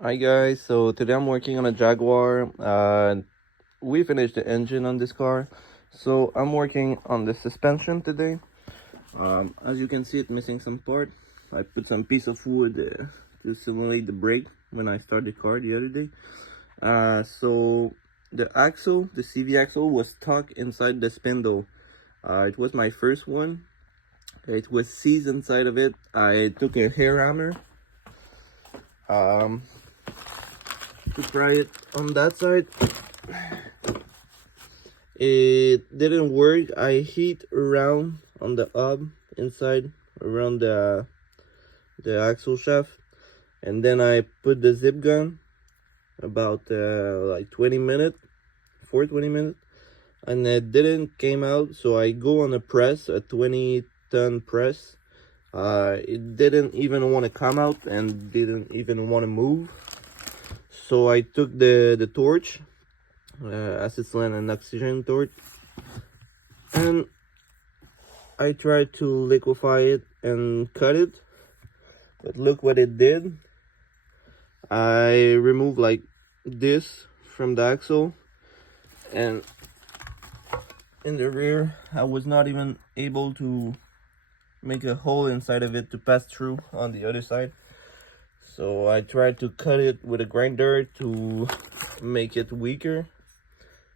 Hi guys, so today I'm working on a Jaguar. We finished the engine on this car, so I'm working on the suspension today. As you can see, it's missing some part. I put some piece of wood to simulate the brake when I started the car the other day. So the axle, the CV axle, was stuck inside the spindle. It was my first one. It was seized inside of it. I took a hair hammer to try it on that side. It didn't work. I hit around on the hub inside around the axle shaft, and then I put the zip gun about like 20 minutes, for 20 minutes, and it didn't came out. So I go on a press, a 20-ton press. It didn't even want to come out and didn't even want to move. So I took the torch, acetylene and oxygen torch, and I tried to liquefy it and cut it. But look what it did. I removed like this from the axle, and in the rear I was not even able to make a hole inside of it to pass through on the other side. So I tried to cut it with a grinder to make it weaker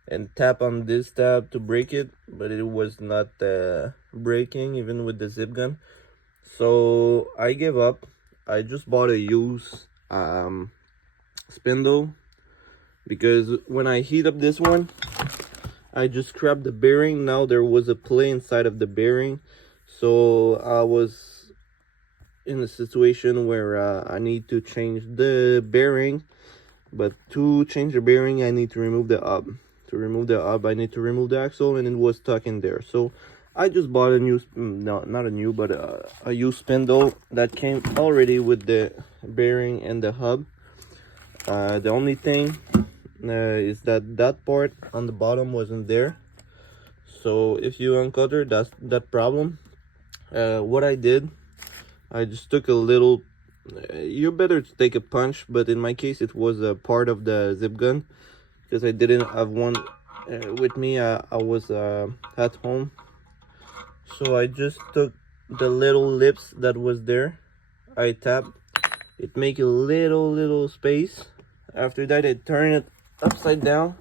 and tap on this tab to break it, but it was not breaking even with the zip gun. So I gave up. I just bought a used spindle, because when I heat up this one, I just scrapped the bearing. Now there was a play inside of the bearing, so I was in a situation where I need to change the bearing. But to change the bearing, I need to remove the hub. To remove the hub, I need to remove the axle, and it was stuck in there. So I just bought a new, no, not a new, but a used spindle that came already with the bearing and the hub. The only thing is that part on the bottom wasn't there. So if you uncover that problem, what I did, I just took a little. You're better to take a punch, but in my case, it was a part of the zip gun, because I didn't have one with me. I was at home, so I just took the little lips that was there. I tapped it, make a little space. After that, I turn it upside down.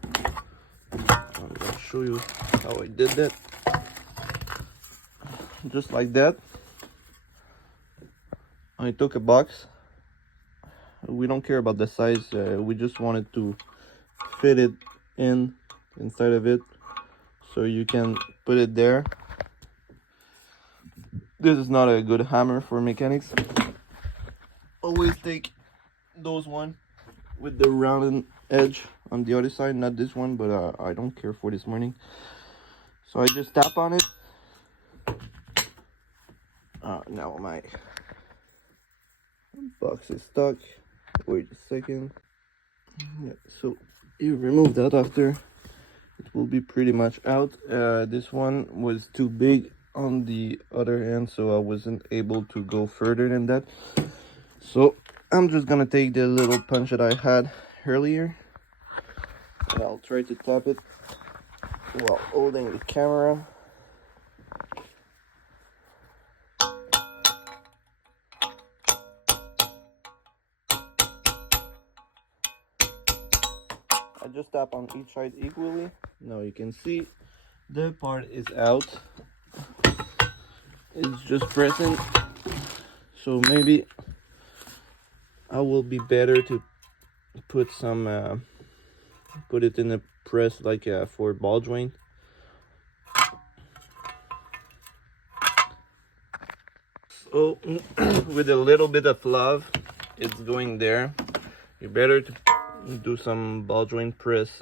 I'm gonna show you how I did that. Just like that. I took a box. We don't care about the size. We just wanted to fit it inside of it, so you can put it there. This is not a good hammer for mechanics. Always take those one with the rounded edge on the other side, not this one, but I don't care for this morning. So I just tap on it. Now my box is stuck. Wait a second. Yeah, so you remove that after. It will be pretty much out. This one was too big on the other end, so I wasn't able to go further than that. So I'm just gonna take the little punch that I had earlier, and I'll try to tap it while holding the camera. I just tap on each side equally. Now you can see the part is out. It's just pressing. So maybe I will be better to put some put it in a press like for ball joint. So with a little bit of love, it's going there. You better to do some ball joint press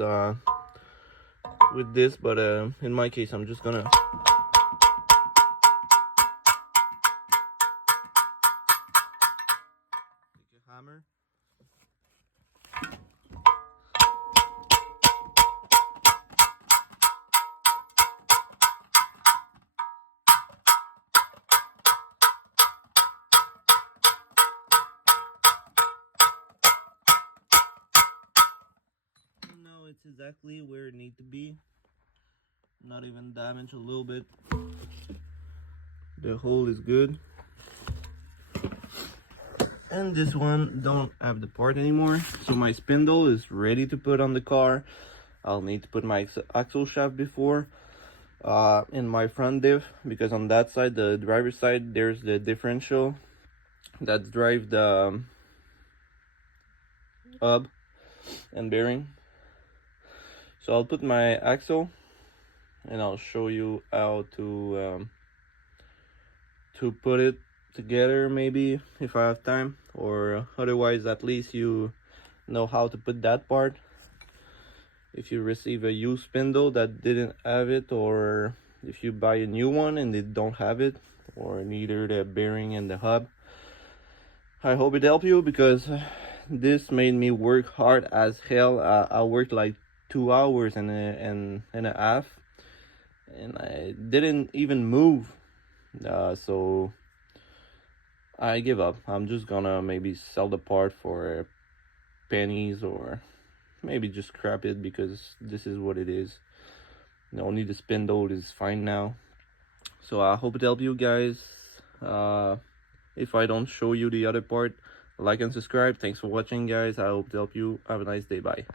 with this, but in my case, I'm just gonna take a hammer. it's exactly where it needs to be. Not even damaged a little bit. The hole is good. And this one don't have the part anymore, so my spindle is ready to put on the car. I'll need to put my axle shaft before in my front diff, because on that side, the driver's side, there's the differential that drives the hub and bearing. So I'll put my axle and I'll show you how to put it together, maybe if I have time, or otherwise at least you know how to put that part if you receive a used spindle that didn't have it, or if you buy a new one and they don't have it, or neither the bearing and the hub. I hope it helped you, because this made me work hard as hell. I worked like 2 hours and a half, and I didn't even move, so I give up. I'm just gonna maybe sell the part for pennies, or maybe just scrap it, because this is what it is. Only the spindle is fine now. So I hope it helped you guys. If I don't show you the other part, like and subscribe. Thanks for watching, guys. I hope it helped you. Have a nice day. Bye.